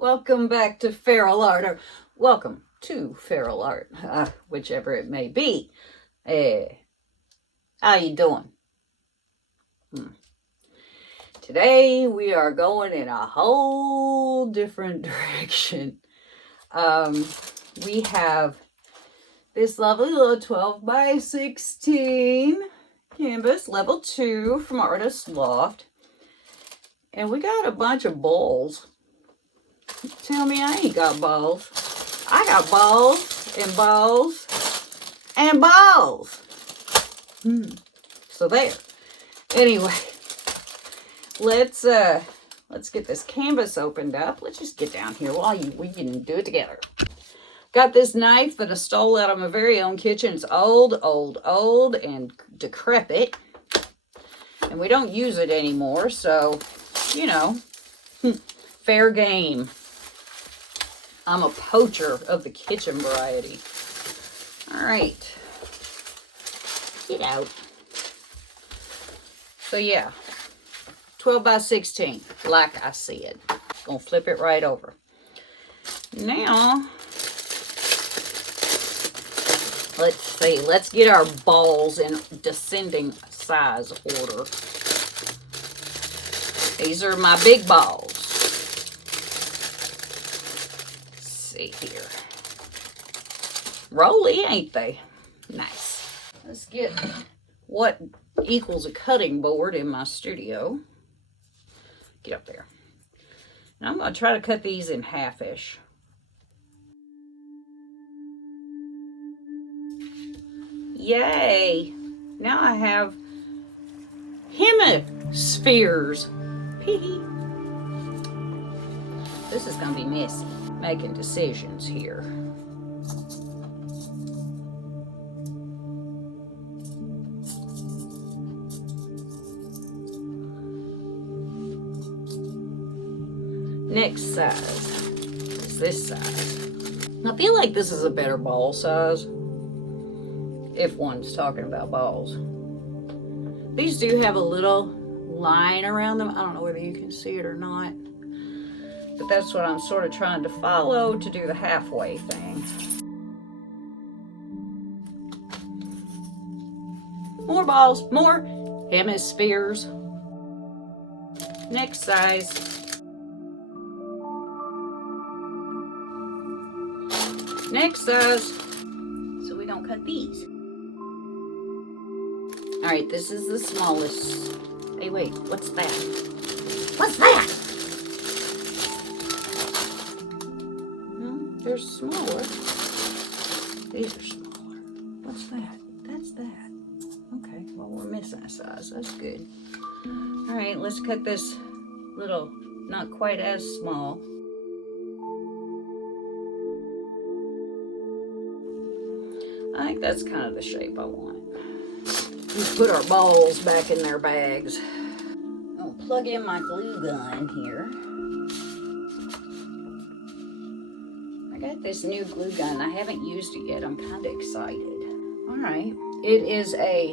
Welcome back to feralart, or welcome to feralart, whichever it may be. How you doing? Today we are going in a whole different direction. We have this lovely little 12 by 16 canvas, level 2 from Artist Loft. And we got a bunch of bowls. Tell me I ain't got balls. I got balls and balls and balls. So there. Anyway, let's get this canvas opened up. Let's just get down here while we can do it together. Got this knife that I stole out of my very own kitchen. It's old and decrepit. And we don't use it anymore, so, you know, fair game. I'm a poacher of the kitchen variety. All right. Get out. So yeah, 12 by 16, like I said. Gonna flip it right over. Now, let's see. Let's get our balls in descending size order. These are my big balls. See here. Rolly, ain't they? Nice. Let's get what equals a cutting board in my studio. Get up there. And I'm going to try to cut these in half-ish. Yay! Now I have hemispheres. This is going to be messy. Making decisions here. Next size is this size. I feel like this is a better ball size, if one's talking about balls. These do have a little line around them. I don't know whether you can see it or not. But that's what I'm sort of trying to follow to do the halfway thing. More balls, more hemispheres. Next size. Next size. So we don't cut these. All right, this is the smallest. Hey, wait, what's that? What's that? They're smaller. These are smaller. What's that? That's that. Okay, well, we're missing a size. That's good. All right, let's cut this little, not quite as small. I think that's kind of the shape I want. Let's put our balls back in their bags. I'll plug in my glue gun here. I got this new glue gun. I haven't used it yet. I'm kind of excited. All right. It is a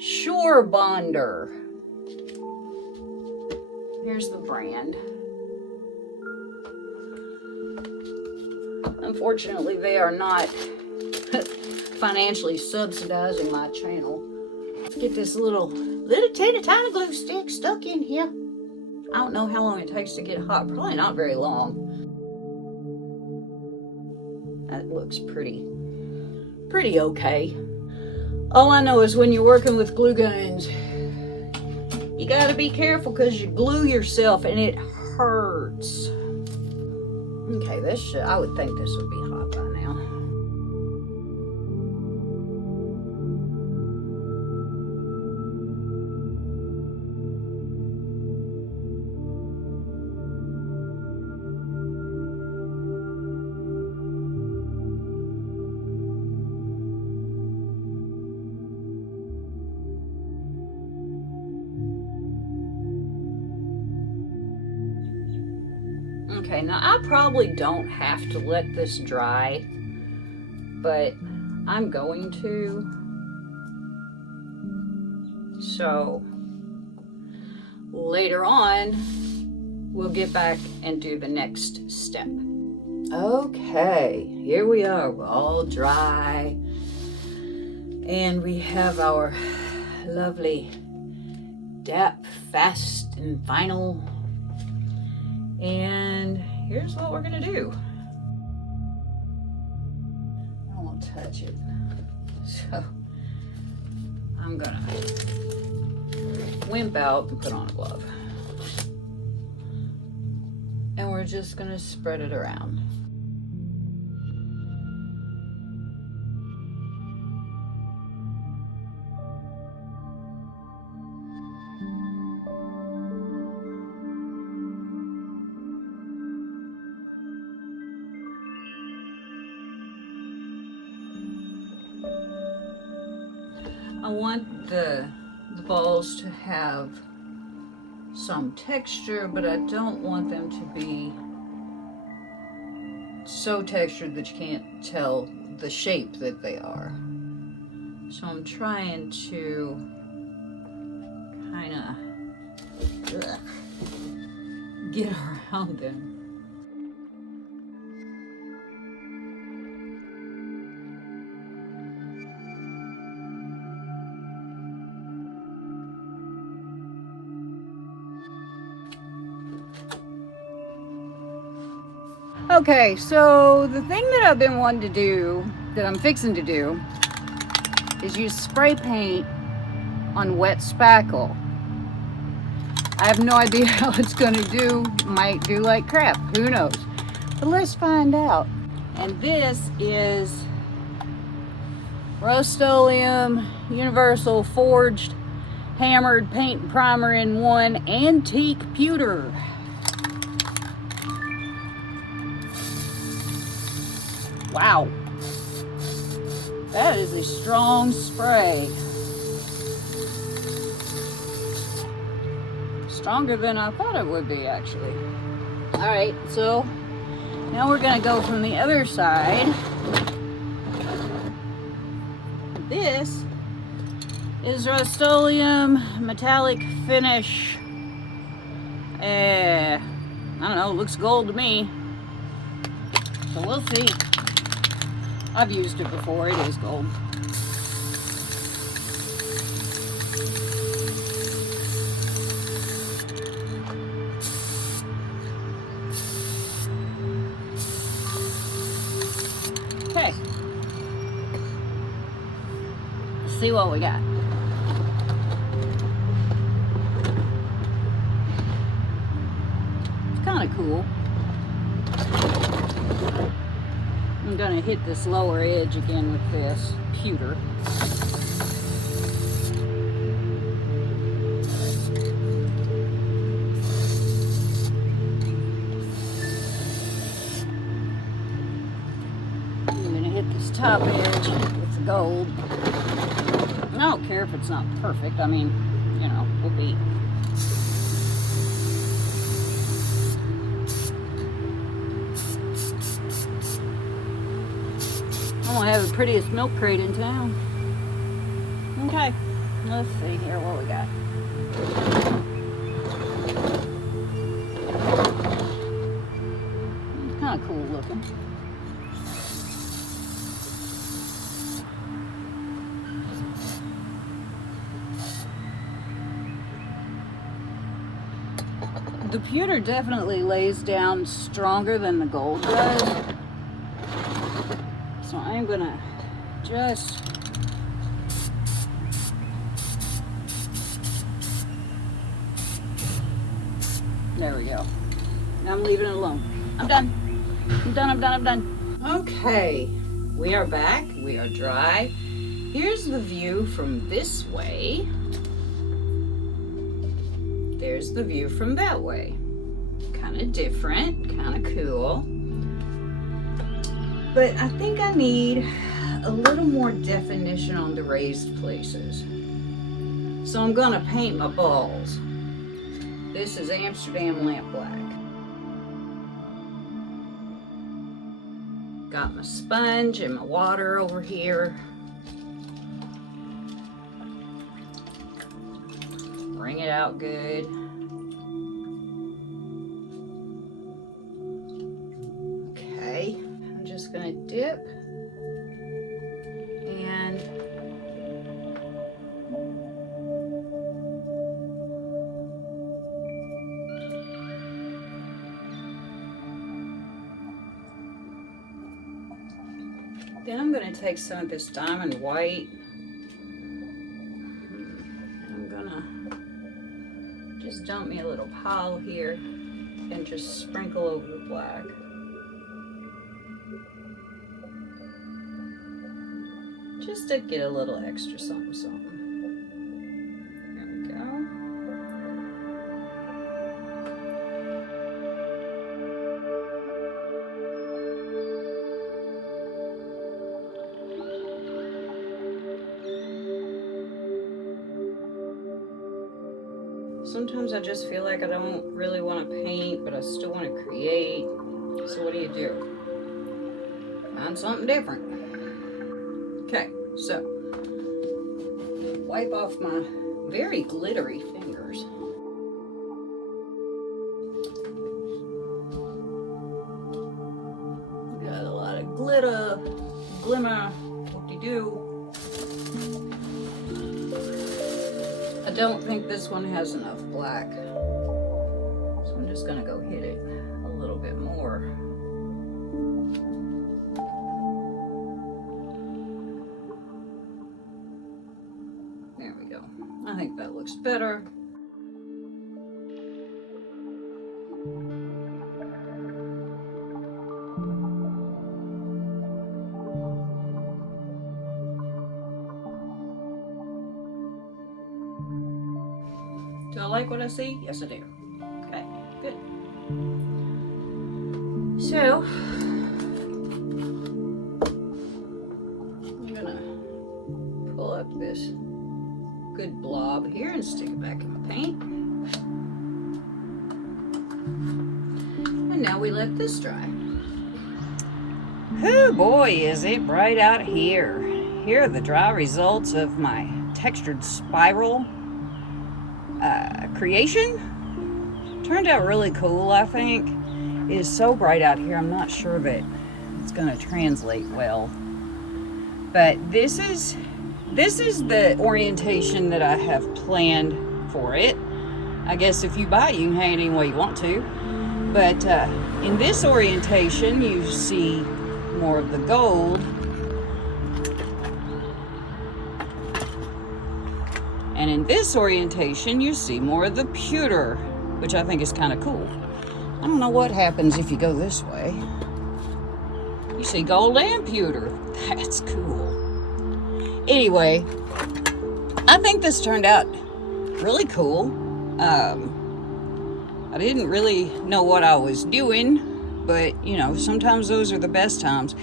Shore Bonder. Here's the brand. Unfortunately, they are not financially subsidizing my channel. Let's get this little teeny tiny glue stick stuck in here. I don't know how long it takes to get hot. Probably not very long. That looks pretty okay. All I know is when you're working with glue guns, you gotta be careful because you glue yourself and it hurts. Okay, I would think this would be hot by now. Okay, now I probably don't have to let this dry, but I'm going to. So later on, we'll get back and do the next step. Okay, here we are. We're all dry. And we have our lovely DAP fast and final. And here's what we're gonna do. I won't touch it. So I'm gonna wimp out and put on a glove. And we're just gonna spread it around. I want the balls to have some texture, but I don't want them to be so textured that you can't tell the shape that they are. So I'm trying to kind of get around them. Okay, so the thing that I've been wanting to do, that I'm fixing to do, is use spray paint on wet spackle. I have no idea how it's gonna do. Might do like crap, who knows? But let's find out. And this is Rust-Oleum Universal Forged Hammered Paint and Primer in One Antique Pewter. Wow, that is a strong spray. Stronger than I thought it would be, actually. All right, so now we're gonna go from the other side. This is Rust-Oleum Metallic Finish. I don't know, it looks gold to me. So we'll see. I've used it before, it is gold. Okay. Let's see what we got. It's kind of cool. I'm gonna hit this lower edge again with this pewter. I'm gonna hit this top edge with the gold. I don't care if it's not perfect. I mean, you know, we'll be. I'm gonna have the prettiest milk crate in town. Okay, let's see here what we got. It's kind of cool looking. The pewter definitely lays down stronger than the gold does. So I'm gonna just there we go. Now I'm leaving it alone. I'm done. Okay, we are back. We are dry. Here's the view from this way. There's the view from that way. Kind of different, kind of cool. But I think I need a little more definition on the raised places. So I'm gonna paint my balls. This is Amsterdam Lamp Black. Got my sponge and my water over here. Wring it out good. Then I'm going to take some of this diamond white. I'm going to just dump me a little pile here and just sprinkle over the black. Just to get a little extra something, something. There we go. Sometimes I just feel like I don't really want to paint, but I still want to create. So what do? Find something different. Okay, so wipe off my very glittery fingers. Got a lot of glimmer, whoop-de-doo. I don't think this one has enough black, so I'm just gonna go hit it a little bit more. There we go. I think that looks better. Do I like what I see? Yes, I do. Okay, good. So, I'm gonna pull up this good blob here and stick it back in my paint. And now we let this dry. Oh boy, is it bright out here. Here are the dry results of my textured spiral creation. Turned out really cool, I think. It is so bright out here, I'm not sure that it's going to translate well. But this is the orientation that I have planned for it. I guess if you buy it, you can hang it any way you want to. But in this orientation, you see more of the gold. And in this orientation, you see more of the pewter, which I think is kind of cool. I don't know what happens if you go this way. You see gold and pewter. That's cool. Anyway, I think this turned out really cool. I didn't really know what I was doing, but you know, sometimes those are the best times.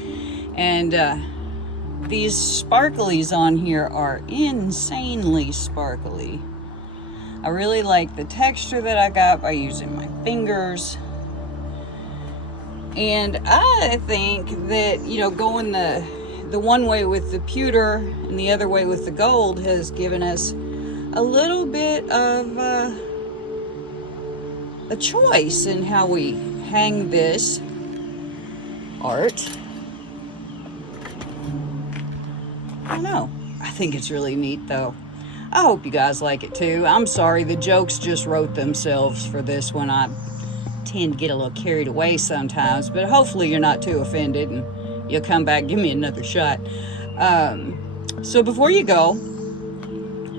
And these sparklies on here are insanely sparkly. I really like the texture that I got by using my fingers. And I think that, you know, going the one way with the pewter and the other way with the gold has given us a little bit of a choice in how we hang this art. I don't know. I think it's really neat though. I hope you guys like it too. I'm sorry, the jokes just wrote themselves for this one. I tend to get a little carried away sometimes, but hopefully you're not too offended and you'll come back and give me another shot. So before you go,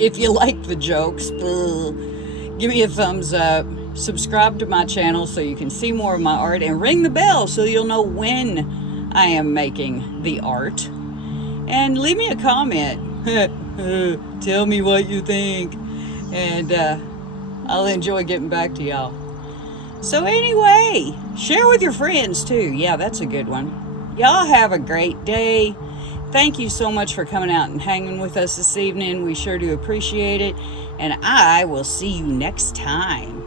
if you like the jokes, give me a thumbs up, subscribe to my channel so you can see more of my art, and ring the bell so you'll know when I am making the art. And leave me a comment. Tell me what you think, and I'll enjoy getting back to y'all. So anyway, share with your friends too. Yeah, that's a good one. Y'all have a great day. Thank you so much for coming out and hanging with us this evening. We sure do appreciate it, and I will see you next time.